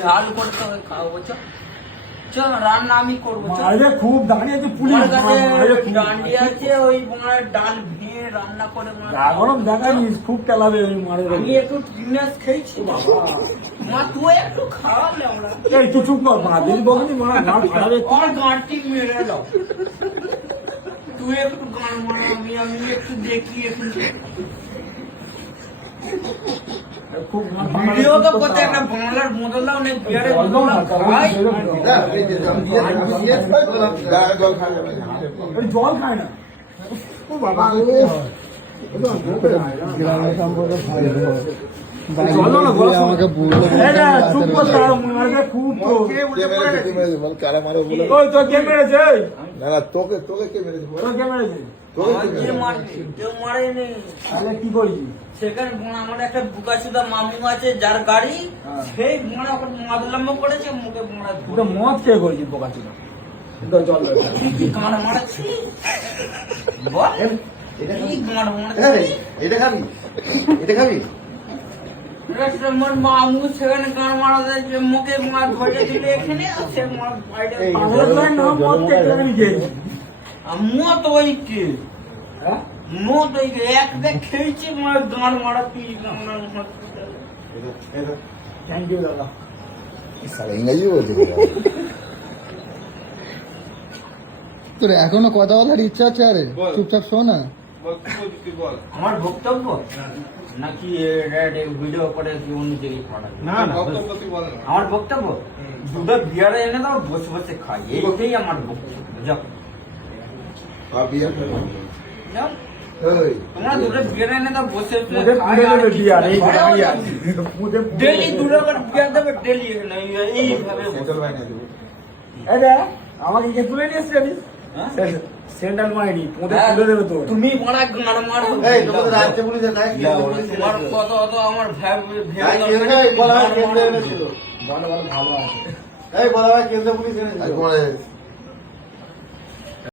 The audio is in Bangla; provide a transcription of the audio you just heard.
ঝাল করতে হবে খাওয়াবো চ রান্না আমি করবো আরে খুব দাঁড়িয়েছে পুলিশ ডান্ডি আছে ওই তোমার ডাল ভেঙে রান্না করে গরম দেখানিস খুব তেলাবে ওই মারে আমি একটু টিনাস খেয়েছি মা তুই একটু খাওয়ালে আমরা এই কিছু কর মা দিল বগনি মারা গাল ফাড়াবে আর গাঁটি মেরে দাও তুই একটু গান মারা আমি একটু দেখি একটু খুব ভিডিও তো করতে একটা বাংলার বদলা অনেক বিয়ারে বদলা খাই জল খায় না ও বাবা গ্রামের সম্পর্ক আমাকে চুপ করতে খুব কারা মারো বলে ওই তো কে মেরেছে না না তোকে তোকে কে মেরেছে তোর কে মেরেছে কে মারবে কেউ মারেনি তাহলে কি করেছি সেখানে আমার একটা বুকাচুদা মামু আছে যার গাড়ি সেই মোড়া মাদলাম্ব করেছে মুখে মোড়া ওটা মদ খেয়ে করেছি বোকা ছিল জল কি গান মারাচ্ছি বল কি গান মারাচ্ছি এটা খাবি এটা খাবি আমার মামু সেখানে গান মারা যায় মুখে মার ধরে দিল এখানে আছে মার বাইরে মদ খেয়ে আমি খেয়েছি মত ওই কি মত ওই এক দেখ খেয়েছি মার গান মারা তুই থ্যাংক ইউ দাদা ইংরেজি বলছে তোর এখনো কথা বলার ইচ্ছা আছে আরে চুপচাপ শো না আমার বক্তব্য নাকি ভিডিও করে কি অন্য জায়গায় পাঠাবে না না আমার বক্তব্য দুটো বিয়ারে এনে দাও বসে বসে খাই এইটাই আমার বক্তব্য যাও যাও। তোমরা দুটো বিয়ারে এনে দাও বসে বসে খাই আর কি ডেলি দুটো করে বিয়ার দেবে ডেলি এইভাবে আমাকে কে তুলে নিয়ে এসছে সেন্ট্রাল মাইনি তোদের তুলে দেবে তো তুমি মারা গান মারো এই তোমাদের রাজ্য পুলিশে নাই তোমার কত অত আমার বলা হয় কেন্দ্র এনেছিল ভালো আছে এই বলা হয় কেন্দ্র পুলিশ এনেছিল